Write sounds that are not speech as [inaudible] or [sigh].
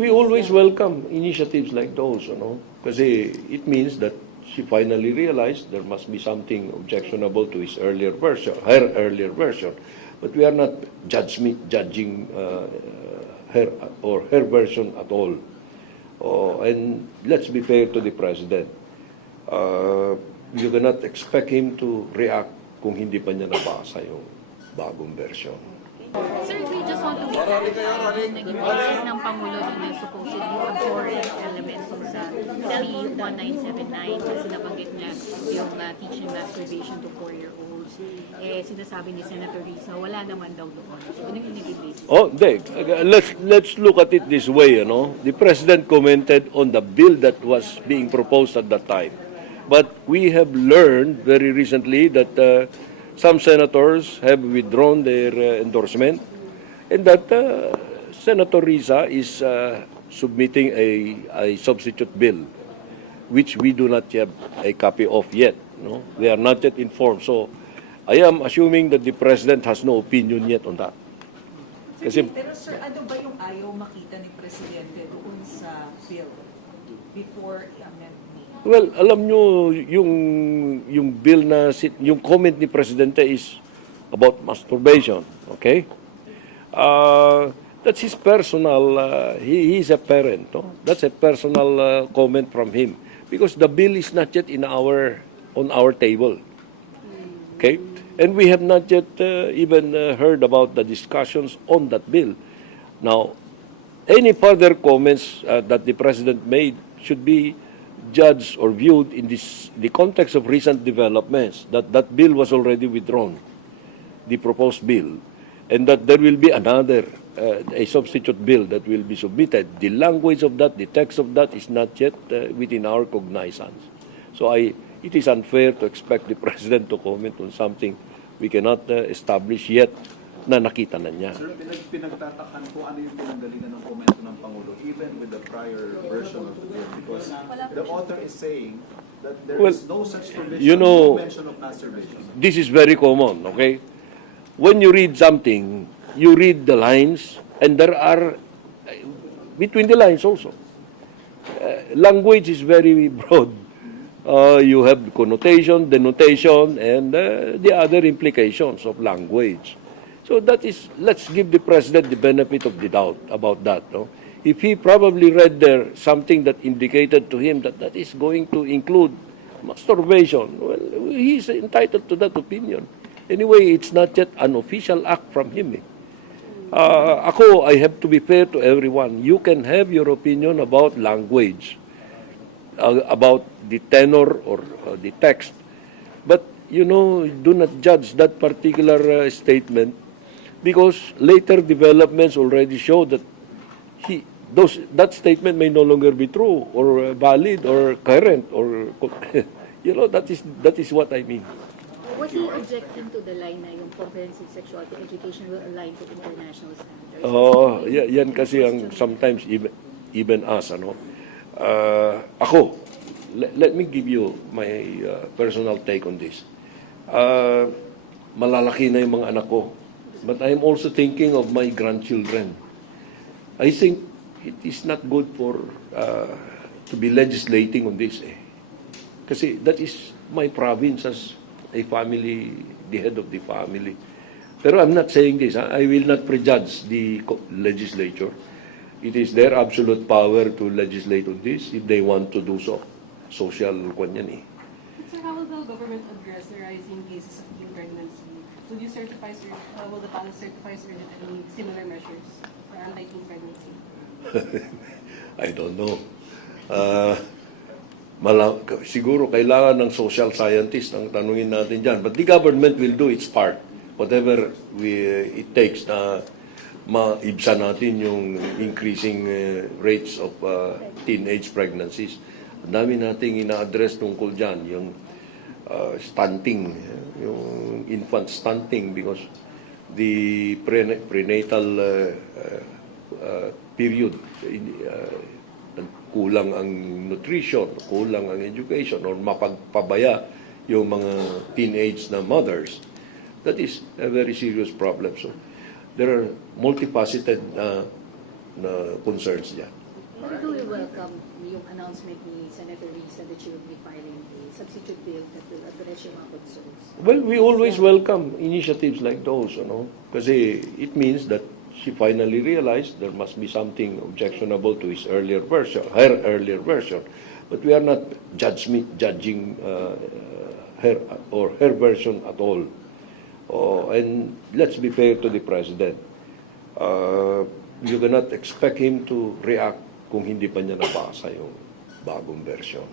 we always welcome initiatives like those, you know, kasi it means that she finally realized there must be something objectionable to his earlier version, her earlier version. But we are not judge judging uh, her or her version at all. Oh, and let's be fair to the president. Uh, you cannot expect him to react kung hindi pa niya nabasa yung bagong version. Sir, just want to be yung basis ng Pangulo din yung supposedly abhorrent elements dun sa 31979 kasi nabanggit niya yung uh, teaching masturbation to 4-year-olds. Eh, sinasabi ni Senator Risa, wala naman daw doon. So, ano yung naging basis? Oh, hindi. Let's, let's look at it this way, you know. The President commented on the bill that was being proposed at that time. But we have learned very recently that uh, some senators have withdrawn their uh, endorsement and that uh, Senator Riza is uh, submitting a, a substitute bill which we do not have a copy of yet. No? We are not yet informed. So I am assuming that the President has no opinion yet on that. Kasi- pero sir, ano ba yung ayaw makita ni Presidente doon sa bill before i-amend ni? Well, alam nyo, yung, yung bill na, yung comment ni Presidente is about masturbation, okay? Uh, that's his personal, uh, he, he's a parent, no? That's a personal uh, comment from him. Because the bill is not yet in our, on our table, okay? And we have not yet uh, even uh, heard about the discussions on that bill. Now, any further comments uh, that the president made should be judged or viewed in this the context of recent developments that that bill was already withdrawn the proposed bill and that there will be another uh, a substitute bill that will be submitted the language of that the text of that is not yet uh, within our cognizance so i it is unfair to expect the [laughs] president to comment on something we cannot uh, establish yet na nakita na niya Sir, pinag pinagtatakan ko ano yung pinanggalingan ng komento ng Pangulo even with the prior version of the bill because the author is saying that there Well, is no such provision, you know- no mention of masturbation. this is very common, okay? When you read something, you read the lines, and there are, uh, between the lines also, uh, language is very [laughs] broad. Uh, you have connotation, denotation, and uh, the other implications of language. So that is, let's give the president the benefit of the doubt about that. No? If he probably read there something that indicated to him that that is going to include masturbation, well, he is entitled to that opinion. Anyway, it's not yet an official act from him. Eh. Uh, ako, I have to be fair to everyone. You can have your opinion about language, uh, about the tenor or uh, the text. But, you know, do not judge that particular uh, statement because later developments already show that he, those, that statement may no longer be true or valid or current or, [laughs] you know, that is, that is what I mean. Was he objecting to the line na yung comprehensive sexuality education will align to international standards? Oo, ya- yan kasi ang sometimes even, even us, ano. Uh, ako, let, let me give you my uh, personal take on this. Uh, malalaki na yung mga anak ko. But I'm also thinking of my grandchildren. I think it is not good for uh, to be legislating on this. Eh. Kasi that is my province as a family, the head of the family. Pero I'm not saying this. I will not prejudge the legislature. It is their absolute power to legislate on this if they want to do so. Social kwan yan eh. Sir, how will the government address the rising cases of teen pregnancy? Will you certify, sir, uh, will the palace certify, sir, any similar measures for anti-teen pregnancy? [laughs] I don't know. Uh, mala- siguro kailangan ng social scientist ang tanungin natin dyan. But the government will do its part. Whatever we, it takes na maibsa natin yung increasing uh, rates of uh, teenage pregnancies. Ang dami nating ina-address tungkol dyan, yung uh, stunting, yung infant stunting because the pre- prenatal uh, uh, uh, period, uh, kulang ang nutrition, kulang ang education, or mapagpabaya yung mga teenage na mothers, that is a very serious problem. So, there are multifaceted na, na concerns dyan. Pero do we welcome yung announcement ni Senator Risa that she would be filing a substitute bill that will address yung mga concerns? Well, we always welcome initiatives like those, you know, kasi it means that she finally realized there must be something objectionable to his earlier version, her earlier version. But we are not judge me, judging uh, her or her version at all. Oh, and let's be fair to the president. Uh, you cannot expect him to react kung hindi pa niya nabasa yung bagong version.